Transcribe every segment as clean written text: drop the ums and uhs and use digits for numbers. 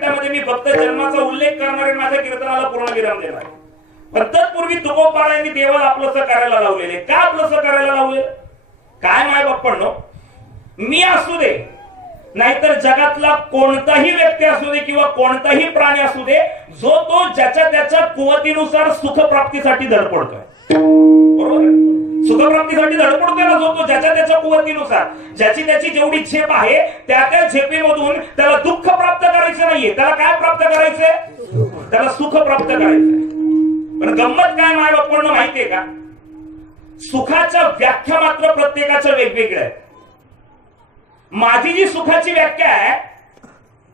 त्यामध्ये मी फक्त जन्माचा उल्लेख करणारे माझ्या कीर्तनाला पूर्ण विराम देणार. पण तत्पूर्वी तुकोबारायांनी देवाला आपलंसं करायला लावलेले. का आपलंसं करायला लावलेलं? काय माय बाप्पांनो, मी असू दे नाहीतर जगातला कोणताही व्यक्ती असू दे किंवा कोणताही प्राणी असू दे, जो तो ज्याच्या त्याच्या कुवतीनुसार सुखप्राप्तीसाठी धडपडतोय. बरोबर? सुखप्राप्तीसाठी धडपडतोय ना जो तो ज्याच्या त्याच्या कुवतीनुसार. ज्याची त्याची जेवढी झेप आहे त्या त्या झेपेमधून त्याला दुःख प्राप्त करायचं नाहीये. त्याला काय प्राप्त करायचंय? त्याला सुख प्राप्त करायचंय. पण गंमत काय माय बाप्पांनो माहितीये का? सुखाच्या व्याख्या मात्र प्रत्येकाच्या वेगवेगळ्या आहेत. माझी जी सुखाची व्याख्या आहे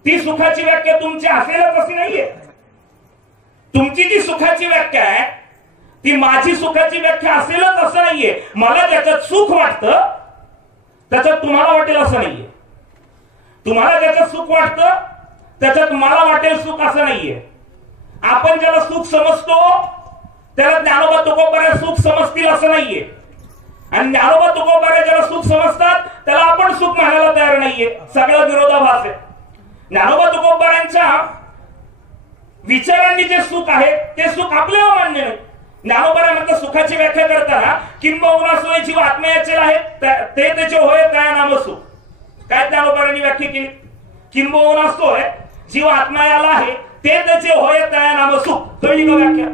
ती सुखाची व्याख्या तुमची असेलच अशी नाहीये. तुमची जी सुखाची व्याख्या आहे ती माझी सुखाची व्याख्या असेलच असं नाहीये. मला ज्याच्यात सुख वाटतं त्याच्यात तुम्हाला वाटेल असं नाहीये. तुम्हाला ज्याच्यात सुख वाटतं त्याच्यात मला वाटेल सुख असं नाहीये. आपण ज्याला सुख समजतो त्याला ज्ञानोबा तुकोबाराय सुख समजतील असं नाहीये. आणि ज्ञानोबा तुकोबाराय ज्याला सुख समजतात त्याला आपण सुख म्हणायला तयार नाहीये. सगळा विरोधाभास आहे. ज्ञानोबा तुकोबारायांच्या विचारांनी जे सुख आहे ते सुख आपल्याला मान्य नाही. ज्ञानोबाराय म्हणतात सुखाची व्याख्या करताना किंबहुना सोय जीव आत्मयाचे आहे ते त्याचे होय त्या नाम सुख. काय ज्ञानोबारायांनी व्याख्या केली? किंबहुना सोय जीव आत्मयाला आहे ते त्याचे होय त्या नाम सुख. कळली का व्याख्या?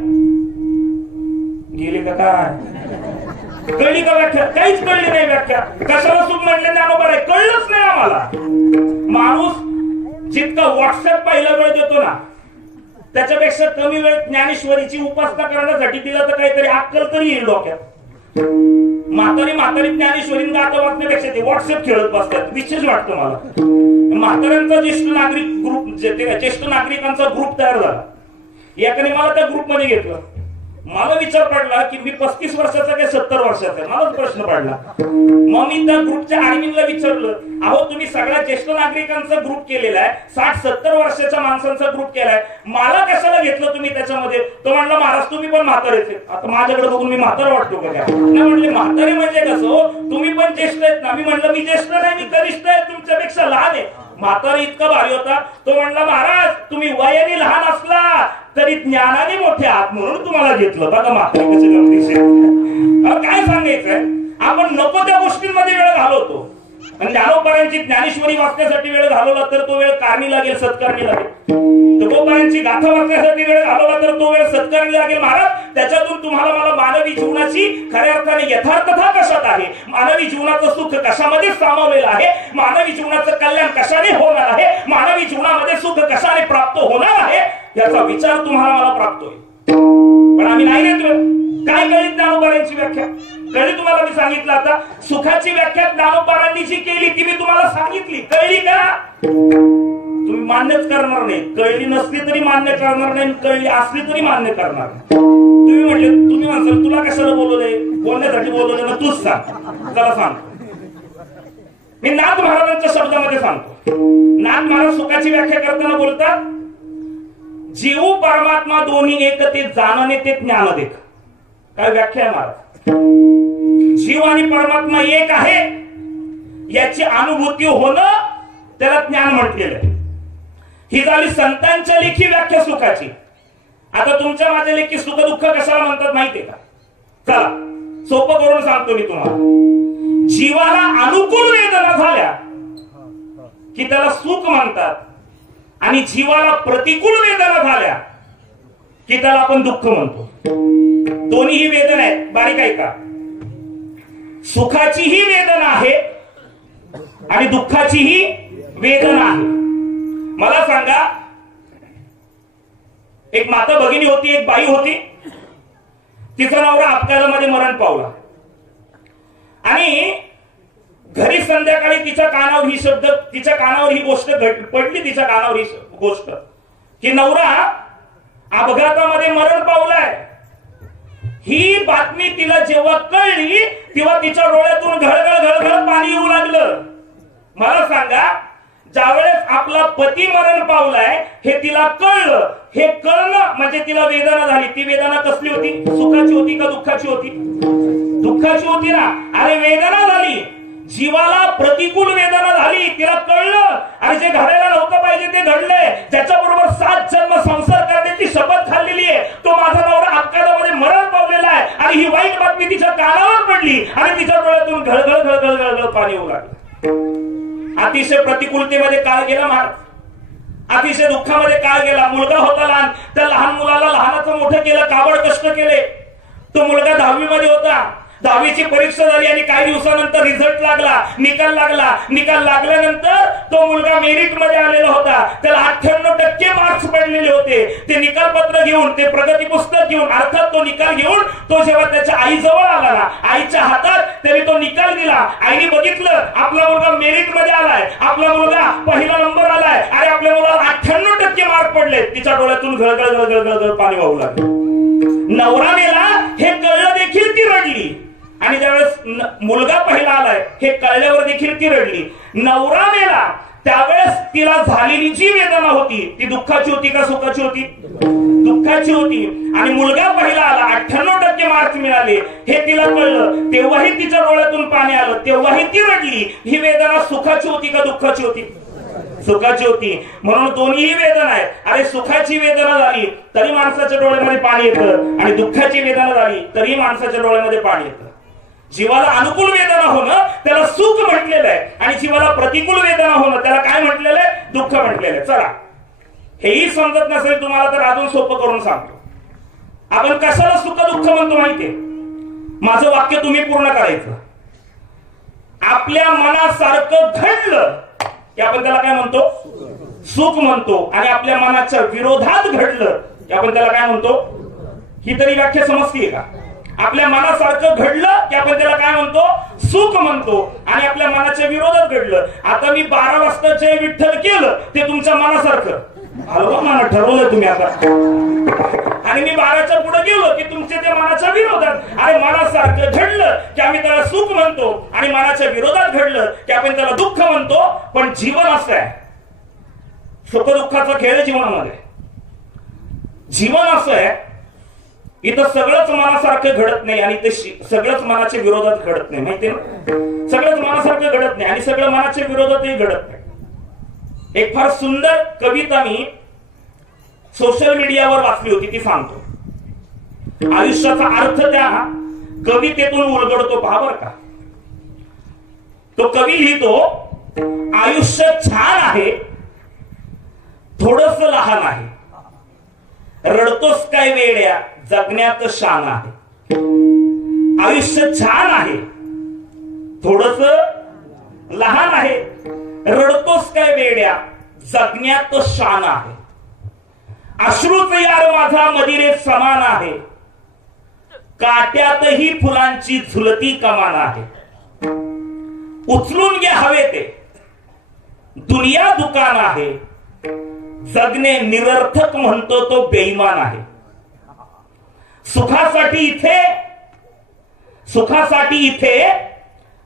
गेली का काय? कळली का व्याख्या? काहीच कळली नाही व्याख्या. कशाला सुख म्हणले ज्ञानोबाराय कळलंच नाही आम्हाला. माणूस जितका व्हॉट्सअप पहिला वेळ देतो ना त्याच्यापेक्षा कमी वेळ ज्ञानेश्वरीची उपासना करण्यासाठी दिला तर काहीतरी अक्कल तरी येईल डोक्यात. म्हातारी ज्ञानेश्वरी गाता वाचण्यापेक्षा ते व्हॉट्सअप खेळत बसतात. विशेष वाटतं मला. म्हाताऱ्यांचा ज्येष्ठ नागरिक ग्रुप ज्येष्ठ नागरिकांचा ग्रुप तयार झाला. एकाने मला त्या ग्रुपमध्ये घेतलं. मला विचार पडला की मी 35 वर्षाचा काय 70 वर्षाचा? मलाच प्रश्न पडला. मग मी त्या ग्रुपच्या ऍडमिनला विचारलं, अहो तुम्ही सगळ्या ज्येष्ठ नागरिकांचा ग्रुप केलेला आहे, 60-70 वर्षाच्या माणसांचा ग्रुप केलाय, मला कशाला घेतलं तुम्ही त्याच्यामध्ये? तो म्हणला महाराज तुम्ही पण म्हातारेचे. आता माझ्याकडे बघून मी म्हातारा वाटतो का? नाही म्हणले म्हातारे म्हणजे कसं? तुम्ही पण ज्येष्ठ आहेत ना. मी म्हणलं मी ज्येष्ठ नाही, मी कनिष्ठ आहे, तुमच्यापेक्षा लहान आहे. म्हातारा इतका भारी होता. तो म्हणला महाराज तुम्ही वयाने लहान असला तरी ज्ञानाने मोठे आहात म्हणून तुम्हाला घेतलं. बघा म्हातारी कशी गमतीशीर. काय सांगायचंय? आपण नको त्या गोष्टींमध्ये वेळ घालवतो. आणि ज्ञानोबारायांची ज्ञानेश्वरी वाचण्यासाठी वेळ घालवला तर तो वेळ कारणी लागेल, सत्कारणी लागेल. तुकोबारायांची गाथा वाचण्यासाठी वेळ घालवला तर तो वेळ सत्कारणी लागेल. महाराज त्याच्यातून तुम्हाला मला मानवी जीवनाची खऱ्या अर्थाने यथार्थता कशात आहे, मानवी जीवनाचं सुख कशामध्ये सामावलेलं आहे, मानवी जीवनाचं कल्याण कशाने होणार आहे, मानवी जीवनामध्ये सुख कशाने प्राप्त होणार आहे याचा विचार तुम्हाला मला प्राप्त होईल. पण आम्ही नाही घेतलं. काय कळली ज्ञानोबारायांची व्याख्या? कळली तुम्हाला? मी सांगितलं आता सुखाची व्याख्या ज्ञानोबारांनी जी केली ती मी तुम्हाला सांगितली. कळली का? तुम्ही मान्यच करणार नाही. कळली नसली तरी मान्य करणार नाही, कळली असली तरी मान्य करणार नाही. तुम्ही म्हणसाल तुला कशाला बोलवलंय? बोलण्यासाठी बोलवलं ना, तूच सांग. चला सांगतो. मी नाथ महाराजांच्या शब्दामध्ये सांगतो. नाथ महाराज सुखाची व्याख्या करताना बोलतात, जीव परमात्मा दोन्ही एक ते जाणणे ते ज्ञान देख. काय व्याख्या आहे महाराज? जीव आणि परमात्मा एक आहे याची अनुभूती होणं त्याला ज्ञान म्हटलेलं आहे. ही झाली संतांच्या लेखी व्याख्या सुखाची. आता तुमच्या माझ्या लेखी सुख दुःख कशाला म्हणतात माहितीये का? चला सोपं करून सांगतो मी तुम्हाला. जीवाला अनुकूल वेदना झाल्या की त्याला सुख म्हणतात आणि जीवाला प्रतिकूल वेदना झाल्या की त्याला आपण दुःख म्हणतो. दोन्हीही वेदना आहेत. बारीक आहे का? सुखाचीही वेदना आहे आणि दुःखाचीही वेदना आहे. मला सांगा, एक माता भगिनी होती, एक बाई होती. तिचा नवरा अपघातामध्ये मरण पावला आणि घरी संध्याकाळी तिच्या कानावर ही गोष्ट पडली. तिच्या कानावर ही गोष्ट की नवरा अपघातामध्ये मरण पावलाय. ही बातमी तिला जेव्हा कळली तेव्हा तिच्या डोळ्यातून घळघळ पाणी येऊ लागलं. मला सांगा, ज्यावेळेस आपला पती मरण पावलाय हे तिला कळलं, हे कळलं म्हणजे तिला वेदना झाली. ती वेदना कसली होती? सुखाची होती का दुःखाची होती? दुःखाची होती ना. अरे वेदना झाली. जीवाला प्रतिकूल वेदना झाली, तिला कळलं आणि जे घडायला नव्हतं पाहिजे ते घडलंय, ज्याच्याबरोबर 7 जन्म संसार करण्याची शपथ खाल्लेली आहे, तो माझा नवरा अपघातामध्ये मरण पावलेला आहे आणि ही वाईट बातमी तिच्या कानावर पडली आणि तिच्या डोळ्यातून घळघळ घळघळ घळघळ पाणी येऊ लागलं. अतिशय प्रतिकूलतेमध्ये काळ गेला महाराज, अतिशय दुःखामध्ये काळ गेला. मुलगा होता लहान, त्या लहान मुलाला लहानाचं मोठं केलं, काबड कष्ट केले. तो मुलगा 10वी मध्ये होता. 10वीची परीक्षा झाली आणि काही दिवसानंतर रिझल्ट लागला, निकाल लागला. निकाल लागल्यानंतर तो मुलगा मेरिट मध्ये आलेला होता, त्याला 98% मार्क्स पडलेले होते. ते निकाल पत्र घेऊन, ते प्रगती पुस्तक घेऊन, अर्थात तो निकाल घेऊन तो जेव्हा त्याच्या आईजवळ आला ना, आईच्या हातात त्याने तो निकाल दिला. आईने बघितलं आपला मुलगा मेरिट मध्ये आलाय, आपला मुलगा पहिला नंबर आलाय आणि आपल्या मुलाला 98% मार्क पडले. तिच्या डोळ्यातून घळघळ घळघळ घळघळ पाणी वाहू लागलं. नवरा मेला हे कळलं देखील ती रडली आणि ज्यावेळेस मुलगा पहिला आलाय हे कळल्यावर देखील ती रडली. नवरा मेला त्यावेळेस तिला झालेली जी वेदना होती ती दुःखाची होती का सुखाची होती? दुःखाची होती. आणि मुलगा पहिला आला, 98% मार्क्स मिळाले हे तिला कळलं, तेव्हाही तिच्या डोळ्यातून पाणी आलं, तेव्हाही ती रडली. ही वेदना सुखाची होती का दुःखाची होती? सुखाची होती. म्हणून दोन्ही वेदना आहेत. अरे सुखाची वेदना झाली तरी माणसाच्या डोळ्यामध्ये पाणी येतं आणि दुःखाची वेदना झाली तरी माणसाच्या डोळ्यामध्ये पाणी येतं. जीवाला अनुकूल वेदना होणं त्याला सुख म्हटलेलं आहे आणि जीवाला प्रतिकूल वेदना होणं त्याला काय म्हटलेलं आहे? दुःख म्हटलेलं आहे. चला, हेही समजत नसेल तुम्हाला तर अजून सोपं करून सांगतो. आपण कशाला सुख दुःख म्हणतो माहितीये? माझं वाक्य तुम्ही पूर्ण करायचं. आपल्या मनासारखं घडलं की आपण त्याला काय म्हणतो? सुख म्हणतो. आणि आपल्या मनाच्या विरोधात घडलं की आपण त्याला काय म्हणतो? ही तरी व्याख्या समजतीये का? आपल्या मनासारखं घडलं की आपण त्याला काय म्हणतो? सुख म्हणतो. आणि आपल्या मनाच्या विरोधात घडलं. आता मी 12 वाजता जय विठ्ठल केलं ते तुमच्या मनासारखं मला ठरवलं तुम्ही आता, आणि मी 12च्या पुढे गेलो की तुमच्या त्या मनाच्या विरोधात. आणि मनासारखं घडलं की आम्ही त्याला सुख म्हणतो आणि मनाच्या विरोधात घडलं की आपण त्याला दुःख म्हणतो. पण जीवन असं आहे, सुख दुःखाचा खेळ जीवनामध्ये. जीवन असं आहे, इथं सगळंच मनासारखं घडत नाही आणि ते सगळंच मनाच्या विरोधात घडत नाही. माहितीये ना? सगळंच मनासारखं घडत नाही आणि सगळं मनाच्या विरोधातही घडत नाही. एक फार सुंदर कविता मी सोशल मीडियावर वाचली होती, ती सांगतो. आयुष्याचा अर्थ त्या कवितेतून उलगडतो. पहा बरं का, तो कवी लिहितो, आयुष्य छान आहे, थोडस लहान आहे, रडतोस काय वेड्या, जगण्यात शान आहे. आयुष्य छान आहे, थोडस लहान आहे, रडतोस काय वेड्या, जगण्यात शान आहे. अश्रूच यार माझा मदिरेत समान आहे, काट्यातही फुलांची झुलती कमान आहे. उचलून घ्या हवे ते, दुनिया दुकान आहे, जगणे निरर्थक म्हणतो तो बेईमान आहे. सुखासाठी इथे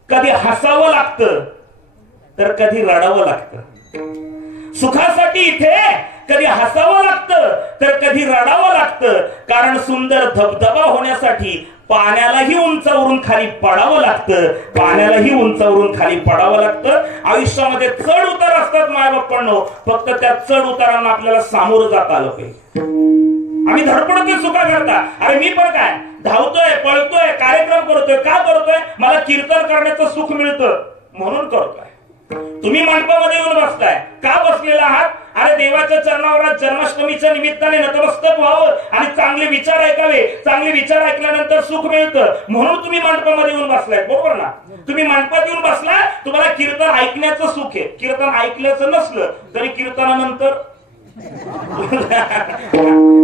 कधी हसावं लागतं तर कधी रडावं लागतं. सुखासाठी इथे कधी हसावं लागतं तर कधी रडावं लागतं. कारण सुंदर धबधबा होण्यासाठी पाण्यालाही उंचावरून खाली पडावं लागतं, पाण्यालाही उंचावरून खाली पडावं लागतं. आयुष्यामध्ये चढ उतार असतात मायबापांनो, फक्त त्या चढ उतारांना आपल्याला सामोरं जाता आलं पाहिजे. आम्ही धडपडतोय सुखा करता. अरे मी पण काय धावतोय, पळतोय, कार्यक्रम करतोय. का करतोय? मला कीर्तन करण्याचं सुख मिळतं म्हणून करतोय. तुम्ही मंडपामध्ये येऊन बसताय, का बसलेला आहात? अरे देवाच्या चरणावर जन्माष्टमीच्या निमित्ताने नतमस्तक व्हावं आणि चांगले विचार ऐकावे. चांगले विचार ऐकल्यानंतर सुख मिळतं म्हणून तुम्ही मंडपामध्ये येऊन बसलाय, बरोबर ना? तुम्ही मंडपात येऊन बसलाय, तुम्हाला कीर्तन ऐकण्याचं सुख आहे. कीर्तन ऐकल्याचं नसलं तरी कीर्तनानंतर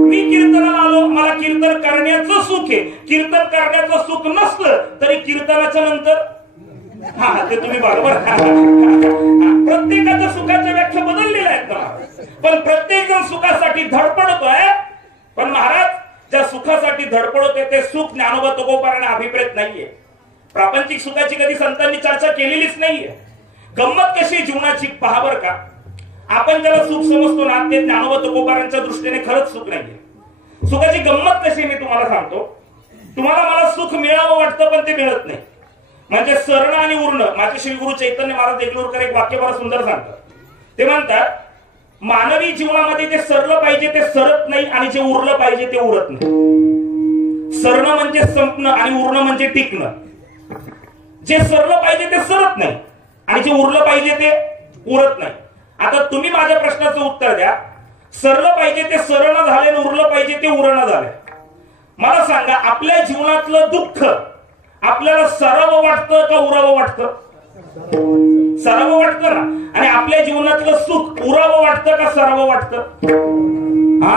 मी कीर्तनाला आलो, मला कीर्तन करण्याचं सुख आहे. कीर्तन करण्याचं सुख नसलं तरी कीर्तनाच्या नंतर ते तुम्ही बरोबर. प्रत्येकाच्या सुखाच्या व्याख्या बदललेल्या आहेत ना, पण प्रत्येक जण सुखासाठी धडपडतोय. पण महाराज ज्या सुखासाठी धडपडतोय ते सुख ज्ञानोबा तुकोबांना अभिप्रेत नाहीये. प्रापंचिक सुखाची कधी संतांनी चर्चा केलेलीच नाहीये. गंमत कशी जीवनाची पहा बर का. आपण ज्याला सुख समजतो ना ते ज्ञानोबा तुकोबांच्या दृष्टीने खरंच सुख नाहीये. सुखाची गंमत कशी मी तुम्हाला सांगतो. तुम्हाला मला सुख मिळावं वाटतं पण ते मिळत नाही. म्हणजे सरण आणि उरणं. माझे श्री गुरु चैतन्य महाराज देगलूरकर एक वाक्य फार सुंदर सांगतात. ते म्हणतात मानवी जीवनामध्ये जे सरलं पाहिजे ते सरत नाही आणि जे उरलं पाहिजे ते उरत नाही. सरणं म्हणजे संपणं आणि उरणं म्हणजे टिकणं. जे सरलं पाहिजे ते सरत नाही आणि जे उरलं पाहिजे ते उरत नाही. आता तुम्ही माझ्या प्रश्नाचं उत्तर द्या. सरलं पाहिजे ते सरण झाले, उरलं पाहिजे ते उरणं झाले. मला सांगा आपल्या जीवनातलं दुःख आपल्याला सरावं वाटतं का उरावं वाटतं? सरावं वाटतं ना. आणि आपल्या जीवनातलं सुख उरावं वाटतं का सरावं वाटतं? हा,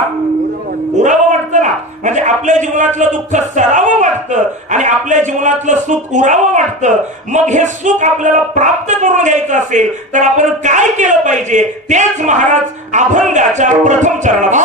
उरावं वाटतं ना. म्हणजे आपल्या जीवनातलं दुःख सरावं वाटतं आणि आपल्या जीवनातलं सुख उरावं वाटतं. मग हे सुख आपल्याला प्राप्त करून घ्यायचं असेल तर आपण काय केलं पाहिजे? तेच महाराज अभंगाच्या प्रथम चरणात